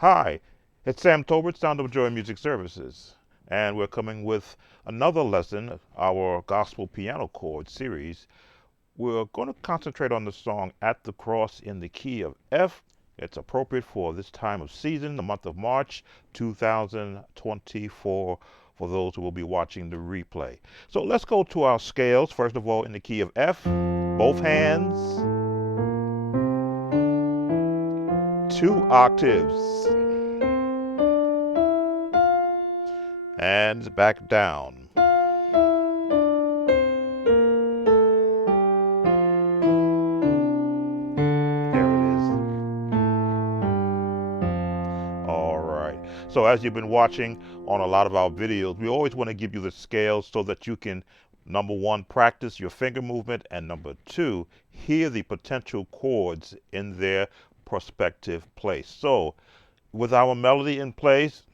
Hi, it's Sam Tolbert, Sound of Joy Music Services, and we're coming with another lesson, our gospel piano chord series. We're going to concentrate on the song At the Cross in the key of F. It's appropriate for this time of season, the month of March 2024, for those who will be watching the replay. So let's go to our scales, first of all, in the key of F, both hands, 2 octaves. And back down. There it is. All right. So as you've been watching on a lot of our videos, we always want to give you the scales so that you can, number one, practice your finger movement, and number two, hear the potential chords in their prospective place. So with our melody in place,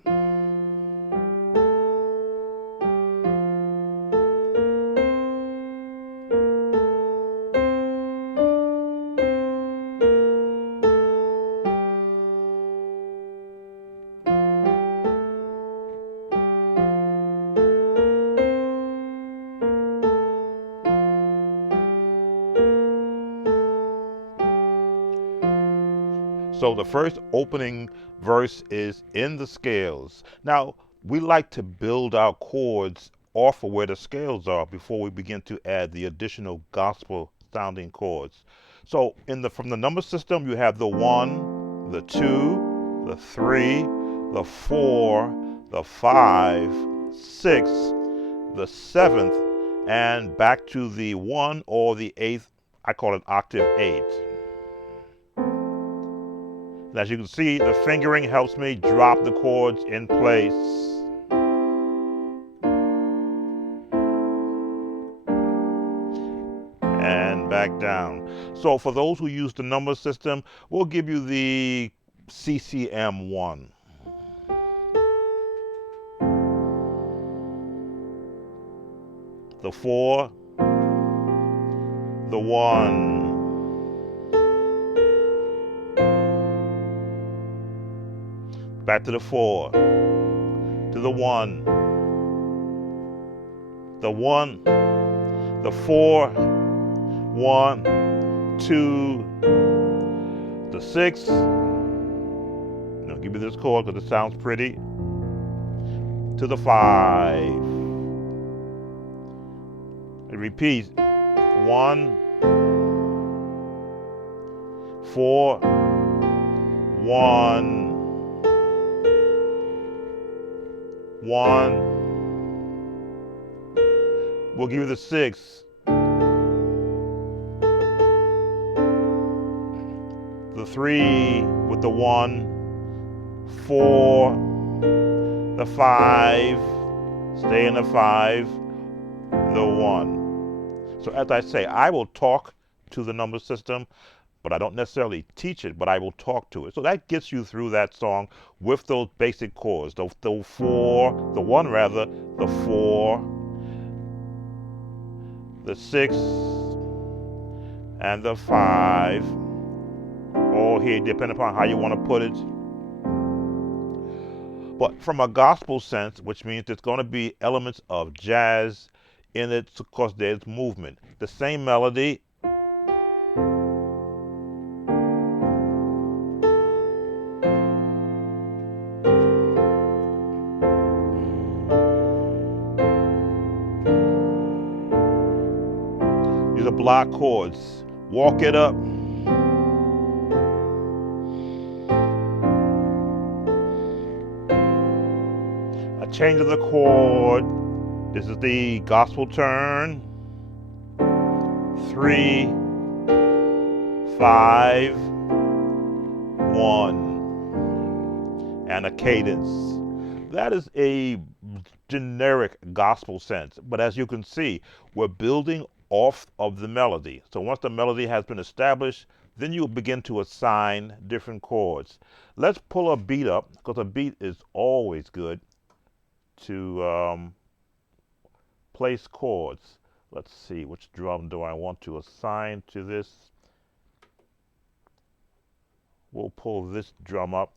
so the first opening verse is in the scales. Now, we like to build our chords off of where the scales are before we begin to add the additional gospel sounding chords. So from the number system, you have the 1, the 2, the 3, the 4, the 5, 6, the 7th, and back to the 1 or the 8th. I call it octave 8. As you can see, the fingering helps me drop the chords in place. And back down. So for those who use the number system, we'll give you the CCM 1. The 4, the 1, back to the 4, to the 1, the 1, the 4, 1, 2, the 6. I'll give you this chord because it sounds pretty. To the 5. It repeats. 1, 4, 1, 1. We'll give you the 6. The 3 with the 1, 4, the 5, stay in the 5, the 1. So as I say, I will talk to the number system, but I don't necessarily teach it, but I will talk to it. So that gets you through that song with those basic chords. The 4, the 1 rather, the 4, the 6, and the 5. All here, depending upon how you want to put it. But from a gospel sense, which means there's going to be elements of jazz in it, of course there's movement. The same melody. These are block chords. Walk it up. A change of the chord. This is the gospel turn. 3, 5, 1. And a cadence. That is a generic gospel sense, but as you can see, we're building off of the melody. So once the melody has been established, then you begin to assign different chords. Let's pull a beat up, because a beat is always good to place chords. Let's see, which drum do I want to assign to this? We'll pull this drum up,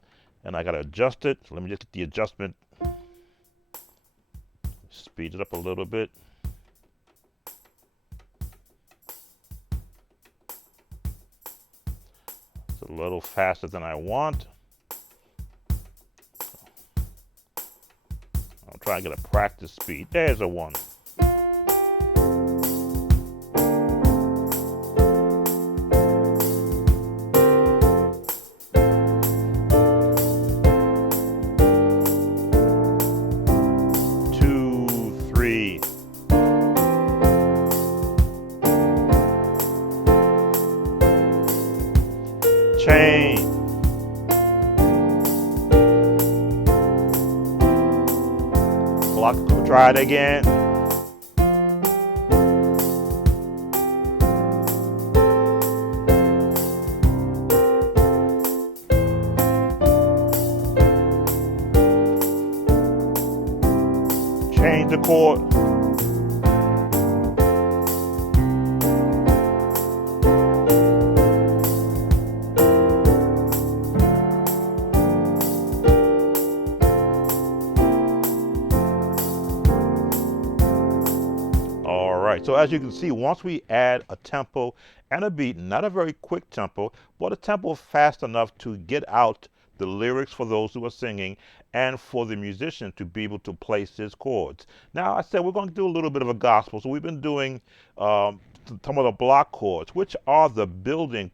and I gotta adjust it. So let me just get the adjustment. Speed it up a little bit. It's a little faster than I want. I'll try and get a practice speed. There's a 1. Change. Block, try it again. Change the chord. So as you can see, once we add a tempo and a beat, not a very quick tempo, but a tempo fast enough to get out the lyrics for those who are singing and for the musician to be able to place his chords. Now, I said we're going to do a little bit of a gospel. So we've been doing some of the block chords, which are the building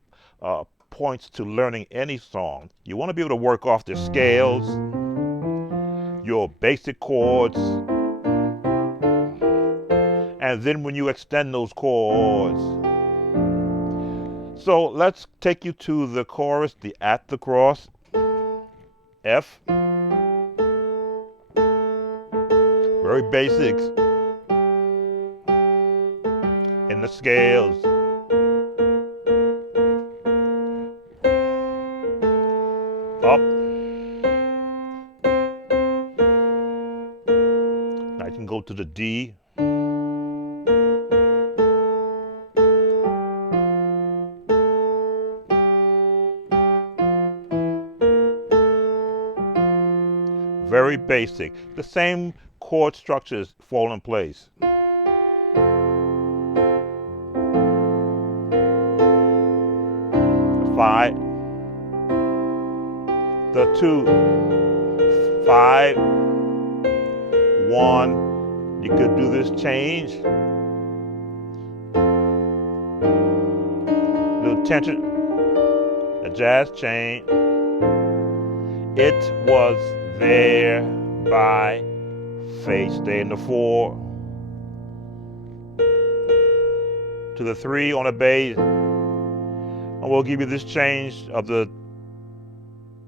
points to learning any song. You want to be able to work off the scales, your basic chords, and then when you extend those chords. So let's take you to the chorus, the at the cross, F. Very basics. In the scales. Up. Now you can go to the D. Very basic. The same chord structures fall in place. The 5, the 2, 5, 1. You could do this change. Little tension. The jazz chain. It was there by faith. Stay in the 4 to the 3 on the bass, and we'll give you this change of the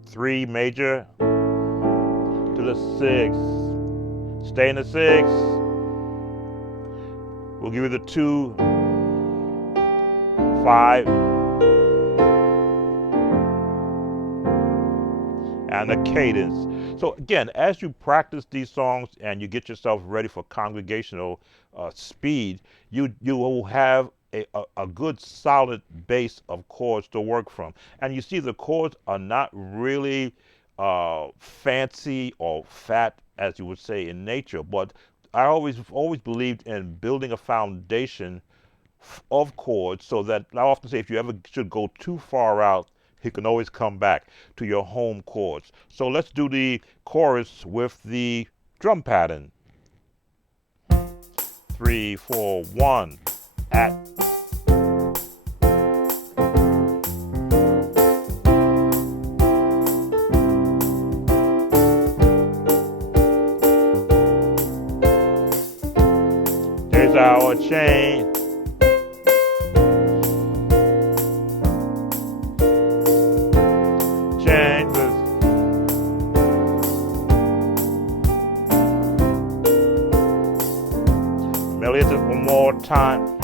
3 major to the 6. Stay in the 6. We'll give you the 2, 5, and the cadence. So again, as you practice these songs and you get yourself ready for congregational speed, you will have a good solid base of chords to work from. And you see the chords are not really fancy or fat, as you would say, in nature, but I always believed in building a foundation of chords so that I often say if you ever should go too far out, you can always come back to your home chords. So let's do the chorus with the drum pattern. 3, 4, 1, at. There's our chain. Melodies one more time.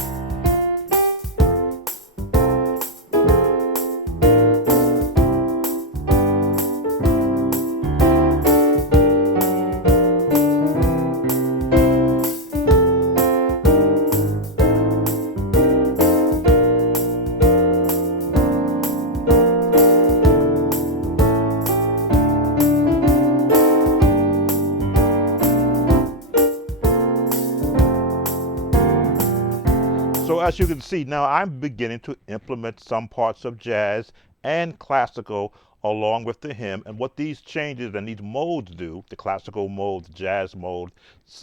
as you can see, now I'm beginning to implement some parts of jazz and classical along with the hymn. And what these changes and these modes do, the classical mode, the jazz mode,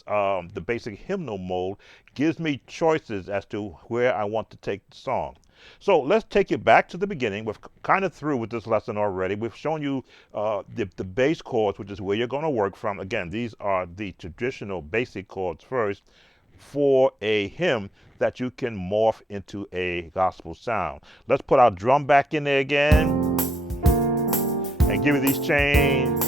the basic hymnal mode, gives me choices as to where I want to take the song. So let's take it back to the beginning. We're kind of through with this lesson already. We've shown you the bass chords, which is where you're going to work from. Again, these are the traditional basic chords first for a hymn that you can morph into a gospel sound. Let's put our drum back in there again and give it these chains.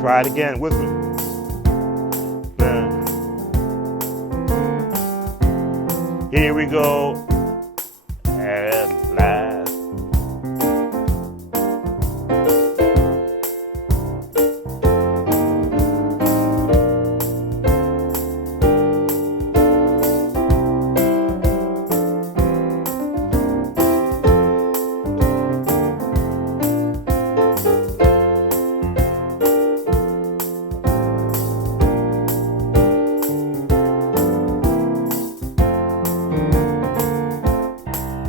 Try it again with me. Here we go. At last.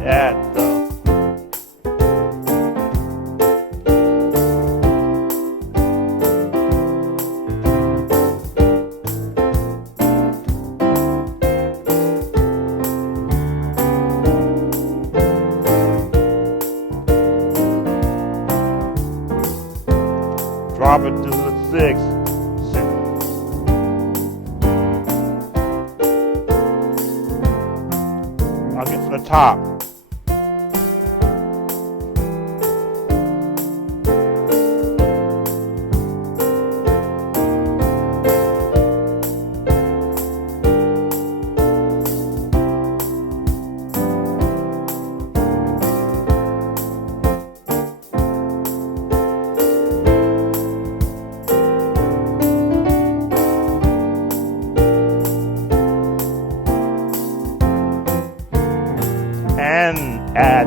At the drop it to the six. I'll get to the top. And at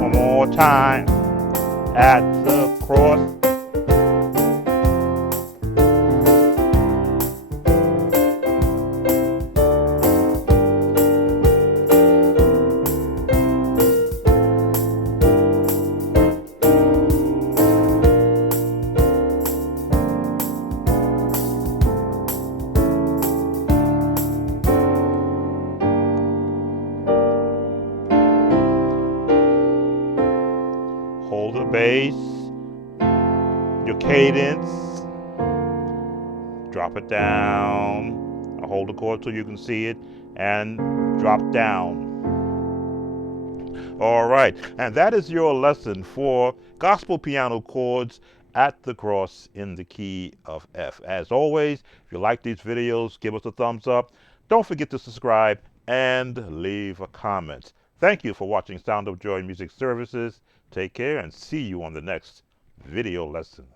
one more time. At the cross. Hold the bass, your cadence, drop it down. I hold the chord so you can see it, and drop down. All right, and that is your lesson for gospel piano chords at the cross in the key of F. As always, if you like these videos, give us a thumbs up. Don't forget to subscribe and leave a comment. Thank you for watching Sound of Joy Music Services. Take care and see you on the next video lesson.